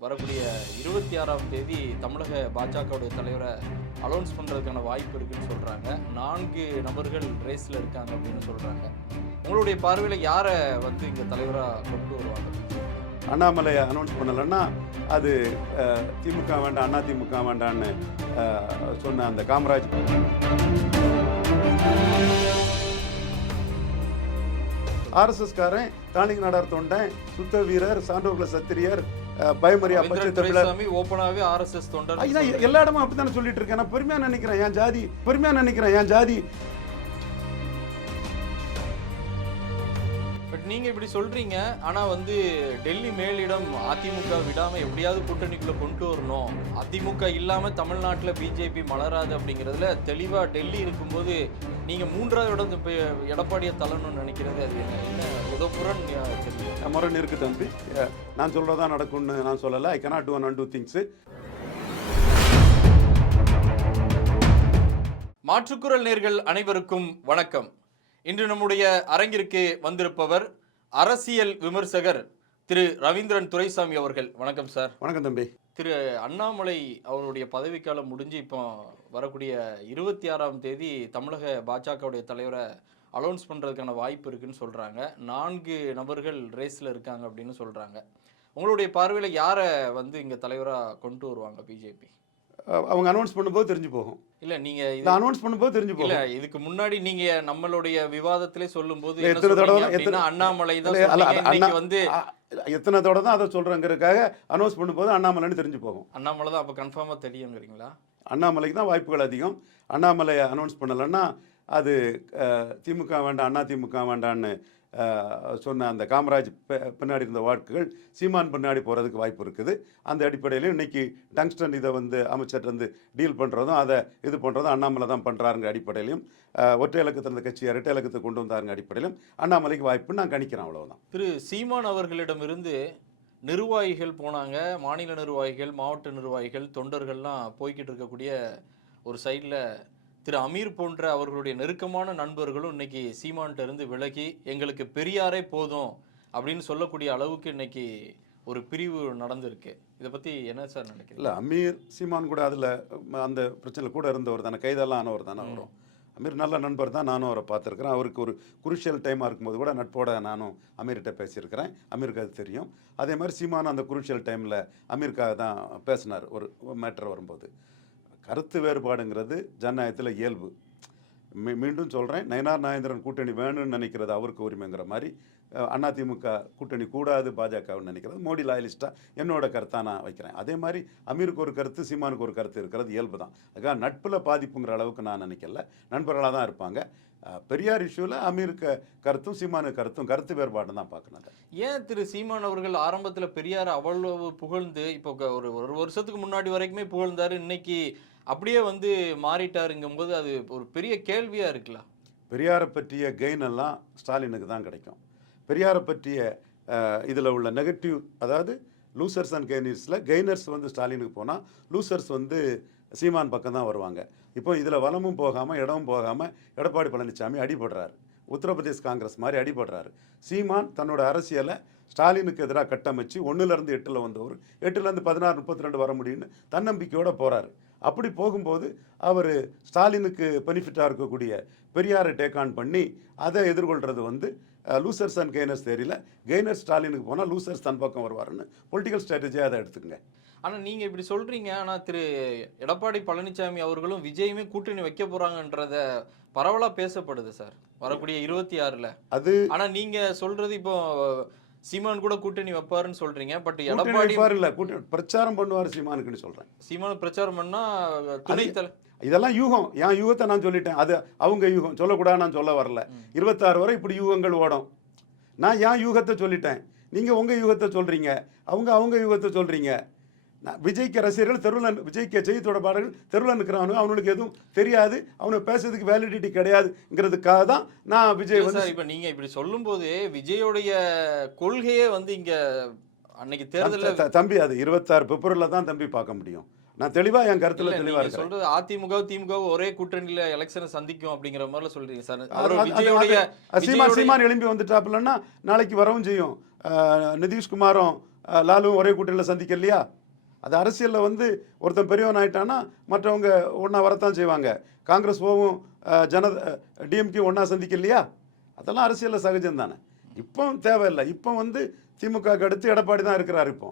வரக்கூடிய இருபத்தி ஆறாம் தேதி தமிழக பாஜகவுடைய தலைவரை அலௌன்ஸ் பண்ணுறதுக்கான வாய்ப்பு இருக்குன்னு சொல்கிறாங்க நான்கு நபர்கள் ரேஸில் இருக்காங்க அப்படின்னு சொல்கிறாங்க உங்களுடைய பார்வையில் யாரை வந்து இங்கே தலைவராக கொண்டு வருவாங்க? அண்ணாமலையை அனௌன்ஸ் பண்ணலைன்னா அது திமுக வேண்டாம் அண்ணா திமுக வேண்டான்னு சொன்ன அந்த காமராஜ். ஆர்எஸ்எஸ்காரன் தாலிங் நாடார் தொண்டன் சுத்த வீரர் சான்றோர்குல சத்திரியர் அஹ், பயமறியா பச்சை தமிழர் ஓப்பனாகவே ஆர்எஸ்எஸ் தொண்டர் எல்லா இடமும் அப்படித்தானே சொல்லிட்டு இருக்கேன். நான் பெருமையா நினைக்கிறேன் என் ஜாதி பெருமையா நினைக்கிறேன் என் ஜாதி. பட் நீங்க இப்படி சொல்றீங்க ஆனா வந்து டெல்லி மேலிடம் அதிமுக விடாம எப்படியாவது கூட்டணிக்குள்ள கொண்டு வரணும். அதிமுக இல்லாம தமிழ்நாட்டுல பிஜேபி மலராது அப்படிங்கிறதுல தெளிவா டெல்லி இருக்கும்போது நீங்க மூன்றாவது இடம் இப்ப எடப்பாடியை தள்ளணும்னு நினைக்கிறது அது என்ன? என்ன ஏதோ புறன் தெரியும் முரண் இருக்கு தம்பி. நான் சொல்றதா நடக்கும்னு நான் சொல்லலை. I cannot do one and two things மாற்றுக்குரல் நேர்கள் அனைவருக்கும் வணக்கம். இன்று நம்முடைய அரங்கிற்கு வந்திருப்பவர் அரசியல் விமர்சகர் திரு ரவீந்திரன் துரைசாமி அவர்கள். வணக்கம் சார். வணக்கம் தம்பி. திரு அண்ணாமலை அவருடைய பதவிக்காலம் முடிஞ்சு இப்போ வரக்கூடிய இருபத்தி ஆறாம் தேதி தமிழக பாஜகவுடைய தலைவரை அலௌன்ஸ் பண்ணுறதுக்கான வாய்ப்பு இருக்குன்னு சொல்கிறாங்க நான்கு நபர்கள் ரேஸில் இருக்காங்க அப்படின்னு சொல்கிறாங்க உங்களுடைய பார்வையில் யாரை வந்து இங்கே தலைவராக கொண்டு வருவாங்க பிஜேபி? அவங்க அனௌன்ஸ் பண்ணும்போது தெரிஞ்சு போகும். இல்லை நீங்கள் இந்த அனௌன்ஸ் பண்ணும்போது தெரிஞ்சு இல்ல போகும் இதுக்கு முன்னாடி நீங்க நம்மளுடைய விவாதத்திலே சொல்லும்போது இல்ல, எத்தனை தடவை எத்தனை- அண்ணாமலை தான் இல்ல, வந்து எத்தனை தடவை தான் அதை சொல்றேங்கிறதுக்காக அனௌன்ஸ் பண்ணும்போது அண்ணாமலைன்னு தெரிஞ்சு போகும். அண்ணாமலை தான் அப்ப கன்ஃபார்மா தெரியுங்கிறீங்களா? அண்ணாமலைக்கு தான் வாய்ப்புகள் அதிகம். அண்ணாமலையை அனௌன்ஸ் பண்ணலைன்னா அது திமுக வேண்டாம் அண்ணா திமுக வேண்டான்னு சொன்ன அந்த காமராஜ் பின்னாடி இருந்த வாக்குகள் சீமான் பின்னாடி போகிறதுக்கு வாய்ப்பு இருக்குது. அந்த அடிப்படையிலும் இன்னைக்கு டங்ஸ்டன் இதை வந்து அமைச்சர் வந்து டீல் பண்ணுறதும் அதை இது பண்ணுறதும் அண்ணாமலை தான் பண்ணுறாருங்க அடிப்படையிலும். ஒற்றை இலக்கத்தில் இருந்த இரட்டை இலக்கத்தை கொண்டு வந்தாருங்க அடிப்படையிலும். அண்ணாமலைக்கு வாய்ப்பு நான் கணிக்கிறேன் அவ்வளோதான் திரு சீமான் அவர்களிடமிருந்து நிர்வாகிகள் போனாங்க. மாநில நிர்வாகிகள் மாவட்ட நிர்வாகிகள் தொண்டர்கள்லாம் போய்கிட்டு இருக்கக்கூடிய ஒரு சைடில் திரு அமீர் போன்ற அவர்களுடைய நெருக்கமான நண்பர்களும் இன்னைக்கு சீமான்ட்ட இருந்து விலகி எங்களுக்கு பெரியாரே போதும் அப்படின்னு சொல்லக்கூடிய அளவுக்கு இன்னைக்கு ஒரு பிரிவு நடந்திருக்கு. இதை பத்தி என்ன சார் நினைக்கிறீங்க? இல்லை அமீர் சீமான் கூட அதில் அந்த பிரச்சனையில் கூட இருந்தவர் தானே கைதெல்லாம் ஆனவர் தானே வரும் அமீர் நல்ல நண்பர் தான் நானும் அவரை பார்த்துருக்குறேன். அவருக்கு ஒரு குருஷியல் டைமாக இருக்கும்போது கூட நட்போட நானும் அமீர்கிட்ட பேசியிருக்கிறேன். அமீருக்கு அது தெரியும். அதே மாதிரி சீமான் அந்த குருஷியல் டைமில் அமீருக்காக தான் பேசினார் ஒரு மேட்டர் வரும்போது. கருத்து வேறுபாடுங்கிறது ஜனநாயகத்தில் இயல்பு. மீ மீண்டும் சொல்கிறேன் நயனார் நாயந்திரன் கூட்டணி வேணும்னு நினைக்கிறது அவருக்கு உரிமைங்கிற மாதிரி அதிமுக கூட்டணி கூடாது பாஜகவுன்னு நினைக்கிறது. மோடி லாயலிஸ்ட்டாக என்னோட கருத்தாக நான் வைக்கிறேன். அதே மாதிரி அமீருக்கு ஒரு கருத்து சீமானுக்கு ஒரு கருத்து இருக்கிறது இயல்பு தான். அதுக்காக நட்பில் பாதிப்புங்கிற அளவுக்கு நான் நினைக்கல. நண்பர்களாக தான் இருப்பாங்க. பெரியார் இஷ்யூவில் அமீருக்கு கருத்தும் சீமானு கருத்தும் கருத்து வேறுபாடு தான் பார்க்கணும் ஏன் திரு சீமான் அவர்கள் ஆரம்பத்தில் பெரியார் அவ்வளவு புகழ்ந்து இப்போ ஒரு ஒரு வருஷத்துக்கு முன்னாடி வரைக்குமே புகழ்ந்தார். இன்னைக்கு அப்படியே வந்து மாறிட்டாருங்கும்போது அது ஒரு பெரிய கேள்வியாக இருக்குல்ல? பெரியாரை பற்றிய கெயின் எல்லாம் ஸ்டாலினுக்கு தான் கிடைக்கும். பெரியாரை பற்றிய இதில் உள்ள நெகட்டிவ் அதாவது லூசர்ஸ் அண்ட் கெய்னர்ஸில் கெய்னர்ஸ் வந்து ஸ்டாலினுக்கு போனால் லூசர்ஸ் வந்து சீமான் பக்கம் தான் வருவாங்க. இப்போ இதில் வளமும் போகாமல் இடமும் போகாமல் எடப்பாடி பழனிசாமி அடிபடுறாரு. உத்தரப்பிரதேஷ் காங்கிரஸ் மாதிரி அடிபடுறாரு. சீமான் தன்னோட அரசியலை ஸ்டாலினுக்கு எதிராக கட்டமைச்சு ஒன்றுலேருந்து எட்டில் வந்தவர் எட்டுலேருந்து பதினாறு முப்பத்தி ரெண்டு வர முடியும்னு தன்னம்பிக்கையோட போகிறாரு அப்படி போகும்போது அவர் ஸ்டாலினுக்கு பெனிஃபிட்டாக இருக்கக்கூடிய பெரியாரை டேக் ஆன் பண்ணி அதை எதிர்கொள்கிறது வந்து லூசர்ஸ் அண்ட் கெய்னர்ஸ் தேரியில் கெய்னர்ஸ் ஸ்டாலினுக்கு போனால் லூசர்ஸ் தன் பக்கம் வருவாருன்னு பொலிட்டிக்கல் ஸ்ட்ராட்டஜியாக அதை எடுத்துக்கங்க. ஆனா நீங்க இப்படி சொல்றீங்க ஆனா திரு எடப்பாடி பழனிசாமி அவர்களும் விஜயுமே கூட்டணி வைக்க போறாங்கன்றத பரவலா பேசப்படுது சார். வரக்கூடிய இருபத்தி ஆறுல. அது ஆனா நீங்க சொல்றது இப்போ சீமான் கூட கூட்டணி வைப்பாருன்னு சொல்றீங்க பட் எடப்பாடி இல்லை கூட்டணி பிரச்சாரம் பண்ணுவார் சீமானுக்குன்னு சொல்கிறேன் சீமான் பிரச்சாரம் பண்ணா துணைத் தலை இதெல்லாம் யூகம். என் யூகத்தை நான் சொல்லிட்டேன். அது அவங்க யூகம். சொல்லக்கூடாது நான் சொல்ல வரல. இருபத்தாறு வரை இப்படி யூகங்கள் ஓடும். நான் என் யூகத்தை சொல்லிட்டேன். நீங்கள் உங்கள் யூகத்தை சொல்கிறீங்க அவங்க அவங்க யூகத்தை சொல்கிறீங்க விஜய்க்கு ரசிகர்கள் தெருவில் விஜய்க்கு செய்தி தொடர்பாளர்கள் தெருவில் நிற்கிறவனுங்க அவனுக்கு எதுவும் தெரியாது. அவனை பேசுறதுக்கு வேலிடிட்டி கிடையாதுங்கிறதுக்காக தான் நான் விஜய் வந்து இப்ப நீங்க இப்படி சொல்லும்போது விஜயோடைய கொள்கையே வந்து இங்க அன்னைக்கு தேர்தல்ல தம்பி அது இருபத்தாறு பிப்ரவரியில் தான் தம்பி பார்க்க முடியும். நான் தெளிவாக என் கருத்தில் தெளிவாக சொல்றது அதிமுக திமுக ஒரே கூட்டணியில எலெக்ஷனை சந்திக்கும் அப்படிங்கிற மாதிரில சொல்றீங்க சார். அது- சீமான் எழும்பி வந்துட்டாப்புலன்னா நாளைக்கு வரவும் செய்யும். நிதிஷ்குமாரும் அஹ், லாலுவும் ஒரே கூட்டணியில் சந்திக்கலையா? அது அரசியலில் வந்து ஒருத்தன் பெரியவன் ஆயிட்டான்னா மற்றவங்க ஒன்றா வரத்தான் செய்வாங்க. காங்கிரஸ் போவும் ஜனத ஜன டிஎம்கே ஒன்றா சந்திக்கலையா? அதெல்லாம் அரசியலில் சகஜம் தானே. இப்போ தேவையில்லை. இப்போ வந்து திமுகவுக்கு அடுத்து எடப்பாடி தான் இருக்கிறார் இப்போ.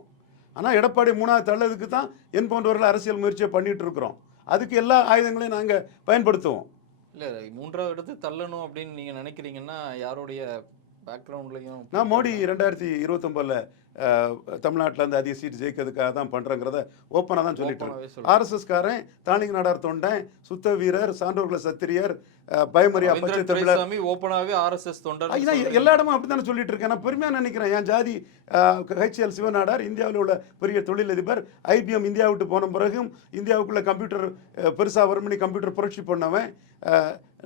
ஆனால் எடப்பாடி மூணாவது தள்ளதுக்கு தான் என் போன்றவர்கள் அரசியல் முயற்சியை பண்ணிகிட்டு இருக்கிறோம். அதுக்கு எல்லா ஆயுதங்களையும் நாங்கள் பயன்படுத்துவோம். இல்லை மூன்றாவது இடத்து தள்ளணும் அப்படின்னு நீங்கள் நினைக்கிறீங்கன்னா யாருடைய பேக்ரவுண்ட்லயும் நான் மோடி ரெண்டாயிரத்தி இருபத்தொம்பதில் தமிழ்நாட்டில் இருந்து அதிக சீட் ஜெயிக்கிறதுக்காக தான் பண்ணுறங்கிறத ஓப்பனாக தான் சொல்லிட்டு ஆர்எஸ்எஸ்காரன் தாளிங்க நாடார் தொண்டன் சுத்த வீரர் சான்றோர்குல சத்திரியர் பயமரியா பச்சை தமிழர். ஓப்பனாவே ஆர்எஸ்எஸ் தொண்டர் எல்லா இடமும் அப்படி தானே சொல்லிட்டு இருக்கேன். நான் பெருமையாக நினைக்கிறேன். என் ஜாதி ஹெச்எல் சிவநாடார் இந்தியாவில் உள்ள பெரிய தொழிலதிபர் ஐபிஎம் இந்தியா விட்டு போன பிறகும் இந்தியாவுக்குள்ள கம்ப்யூட்டர் பெருசாக வருமணி கம்ப்யூட்டர் புரட்சி பண்ணவன்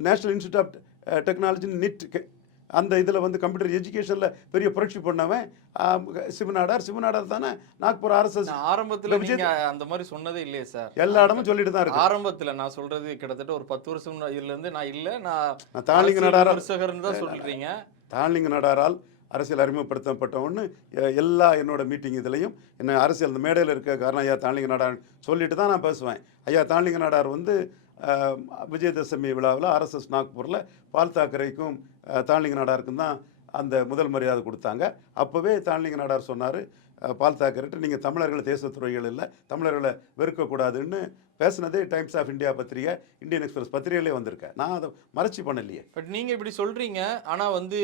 national institute of technology NIT அந்த இதில் வந்து கம்ப்யூட்டர் எஜுகேஷனில் பெரிய புரட்சி பண்ணவன் சிவநாடார். சிவநாடார் தானே? நாக்பூர் ஆர்எஸ்எஸ் ஆரம்பத்துல அந்த மாதிரி சொன்னதே இல்லையே சார். எல்லா இடமும் சொல்லிட்டு தான் இருக்கு. ஆரம்பத்துல நான் சொல்றது கிட்டத்தட்ட ஒரு பத்து வருஷம் முன்ன- இதுல இருந்து நான் இல்ல நான் அரசியல் நாடாரா தான் சொல்றீங்க. தாழ்லிங்க நாடாரால் அரசியல் அறிமுகப்படுத்தப்பட்டவொன்னு எல்லா என்னோட மீட்டிங் இதுலையும் என்ன அரசியல் இந்த மேடையில் இருக்க காரணம் ஐயா தாழ்லிங்க நாடார் சொல்லிட்டு தான் நான் பேசுவேன். ஐயா தாழ்லிங்க நாடார் வந்து விஜயதசமி விழாவில் ஆர்எஸ்எஸ் நாக்பூரில் பால் தாக்கரேக்கும் அஹ், நாடாருக்கும் தான் அந்த முதல் மரியாதை கொடுத்தாங்க. அப்போவே தாழ்லிங்க நாடார் சொன்னார் பால் தாக்கர்கிட்ட நீங்கள் தமிழர்கள் தேசத்துறைகள் இல்லை தமிழர்களை வெறுக்கக்கூடாதுன்னு பேசுனதே டைம்ஸ் ஆஃப் இந்தியா பத்திரிகை இந்தியன் எக்ஸ்பிரஸ் பத்திரிகையிலே வந்திருக்கேன் நான் அதை மறைச்சி பண்ணலையே. பட் நீங்கள் இப்படி சொல்கிறீங்க ஆனால் வந்து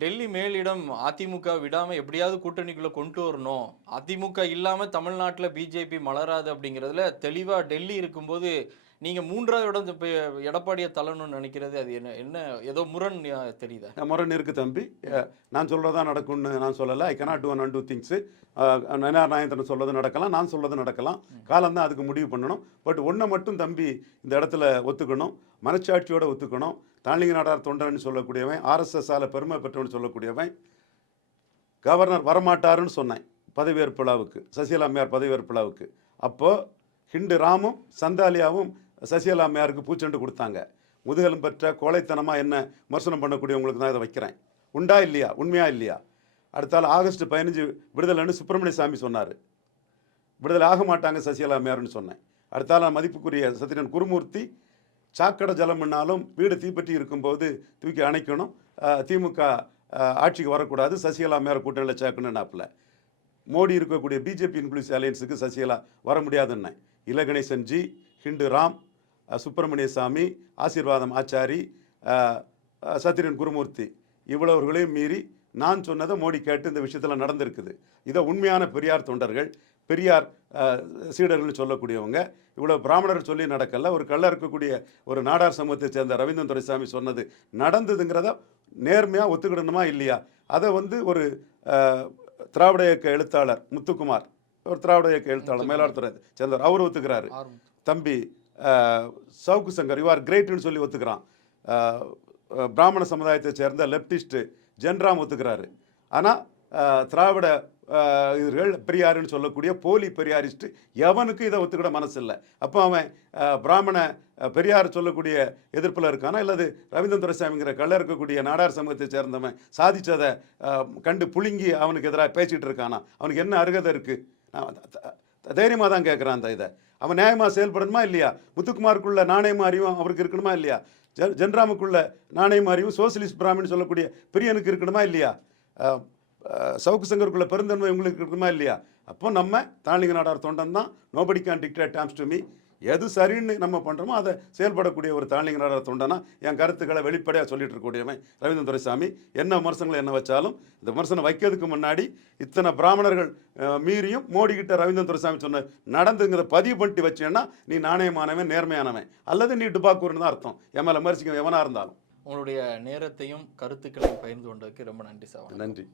டெல்லி மேலிடம் அதிமுக விடாமல் எப்படியாவது கூட்டணிக்குள்ளே கொண்டு வரணும். அதிமுக இல்லாமல் தமிழ்நாட்டில் பிஜேபி மலராது அப்படிங்கிறதுல தெளிவாக டெல்லி இருக்கும்போது நீங்கள் மூன்றாவது இடம் இப்போ எடப்பாடியை தள்ளணும்னு நினைக்கிறது அது என்ன என்ன ஏதோ முரண் தெரியுதா? முரண் இருக்கு தம்பி. நான் சொல்கிறதா நடக்கும்னு நான் சொல்லலை. I cannot do one and two things Nainar Nagendran சொல்றது நடக்கலாம் நான் சொல்றது நடக்கலாம். காலம் தான் அதுக்கு முடிவு பண்ணணும். பட் ஒன்றை மட்டும் தம்பி இந்த இடத்துல ஒத்துக்கணும். மனச்சாட்சியோட ஒத்துக்கணும். தாளிங்க நாடார் தொண்டர்னு சொல்லக்கூடியவன் ஆர்எஸ்எஸ்ஸால் பெருமை பெற்றவன் சொல்லக்கூடியவன் கவர்னர் வரமாட்டாருன்னு சொன்னேன் பதவியேற்பு விழாவுக்கு. சசிகலா அம்மையார் பதவியேற்பு விழாவுக்கு. அப்போது ஹிண்டு ராமும் சந்தாலியாவும் சசிகலா அம்மையாருக்கு பூச்செண்டு கொடுத்தாங்க. முதுகெலும் பெற்ற கோழைத்தனமாக என்ன விமர்சனம் பண்ணக்கூடியவங்களுக்கு தான் இதை வைக்கிறேன். உண்டா இல்லையா? உண்மையா இல்லையா? அடுத்தால் ஆகஸ்ட் பதினஞ்சு விடுதலைன்னு சுப்பிரமணிய சாமி சொன்னார். விடுதலை ஆக மாட்டாங்க சசிகலா அம்மையார்னு சொன்னேன். அடுத்தால மதிப்புக்குரிய சத்திரன் குருமூர்த்தி சாக்கடை ஜலம்னாலும் வீடு தீப்பற்றி இருக்கும்போது தூக்கி அணைக்கணும். திமுக ஆட்சிக்கு வரக்கூடாது. சசிகலா அம்மையார் கூட்டணியில் சேர்க்கணும்னாப்புல. மோடி இருக்கக்கூடிய பிஜேபி இன்க்ளூசிவ் அலையன்ஸுக்கு சசிகலா வர முடியாதுன்னேன். இலகணேசன் ஜி ஹிண்டு ராம் சுப்பிரமணிய சாமி ஆசீர்வாதம் ஆச்சாரி சத்திரன் குருமூர்த்தி. இவ்வளவுகளையும் மீறி நான் சொன்னதை மோடி கேட்டு இந்த விஷயத்தில் நடந்திருக்குது. இதை உண்மையான பெரியார் தொண்டர்கள் பெரியார் சீடர்கள்னு சொல்லக்கூடியவங்க இவ்வளோ பிராமணர் சொல்லி நடக்கல. ஒரு கள்ள இருக்கக்கூடிய ஒரு நாடார் சமூகத்தை சேர்ந்த ரவீந்திரன் துரைசாமி சொன்னது நடந்ததுங்கிறத நேர்மையாக ஒத்துக்கிடணுமா இல்லையா? அதை வந்து ஒரு திராவிட இயக்க எழுத்தாளர் முத்துக்குமார் ஒரு திராவிட இயக்க எழுத்தாளர் மயிலாடுதுறை சேர்ந்தவர். அவர் ஒத்துக்கிறாரு. தம்பி சவுக்கு சங்கர் யூ ஆர் கிரேட்னு சொல்லி ஒத்துக்கிறான். பிராமண சமுதாயத்தை சேர்ந்த லெப்டிஸ்ட்டு ஜென்ராம் ஒத்துக்கிறாரு. ஆனால் திராவிட அஹ், இதுகள் பெரியாருன்னு சொல்லக்கூடிய போலி பெரியாரிஸ்ட்டு எவனுக்கும் இதை ஒத்துக்கிட மனசு இல்லை அப்போ அவன் பிராமண பெரியார் சொல்லக்கூடிய எதிர்ப்பில் இருக்கானா? அல்லது ரவீந்திரன் துரைசாமிங்கிற கள்ள இருக்கக்கூடிய நாடார் சமூகத்தை சேர்ந்தவன் சாதித்ததை கண்டு புழுங்கி அவனுக்கு எதிராக பேசிகிட்டு இருக்கானா? அவனுக்கு என்ன அருகதை இருக்குது தைரியமாக தான் கேட்குறான் அந்த இதை. அவன் நியாயமாக செயல்படணுமா இல்லையா? முத்துக்குமாருக்குள்ள நாணயமும் அறிவும் அவருக்கு இருக்கணுமா இல்லையா? ஜெ- ஜென்ராமுக்குள்ள நாணயம் அறிவும் சோசியலிஸ்ட் பிராமின்னு சொல்லக்கூடிய பிரியனுக்கு இருக்கணுமா இல்லையா? சவுக்கு சங்கருக்குள்ள பெருந்தன்மை உங்களுக்கு இருக்கணுமா இல்லையா? அப்போ நம்ம தாளிங்க நாடார் தொண்டன் தான் nobody can dictate terms to me எது சரின்னு நம்ம பண்ணுறோமோ அதை செயல்படக்கூடிய ஒரு நாடார் தொண்டனா என் கருத்துக்களை வெளிப்படையாக சொல்லிட்டு இருக்கக்கூடியவன் ரவீந்திரன் துரைசாமி. என்ன விமர்சனங்களை என்ன வச்சாலும் இந்த விமர்சனம் வைக்கிறதுக்கு முன்னாடி இத்தனை பிராமணர்கள் மீறியும் மோடி கிட்ட ரவீந்திரன் துரைசாமி சொன்ன நடந்துங்கிறத பதிவு பண்ணிட்டு வச்சேன்னா நீ நாணயமானவன் நேர்மையானவன். அல்லது நீ டுபாக்கூர்னு தான் அர்த்தம். என் மேலே விமர்சிக்க எவனாக இருந்தாலும். உங்களுடைய நேரத்தையும் கருத்துக்களையும் பகிர்ந்து கொண்டதுக்கு ரொம்ப நன்றி சார். நன்றி.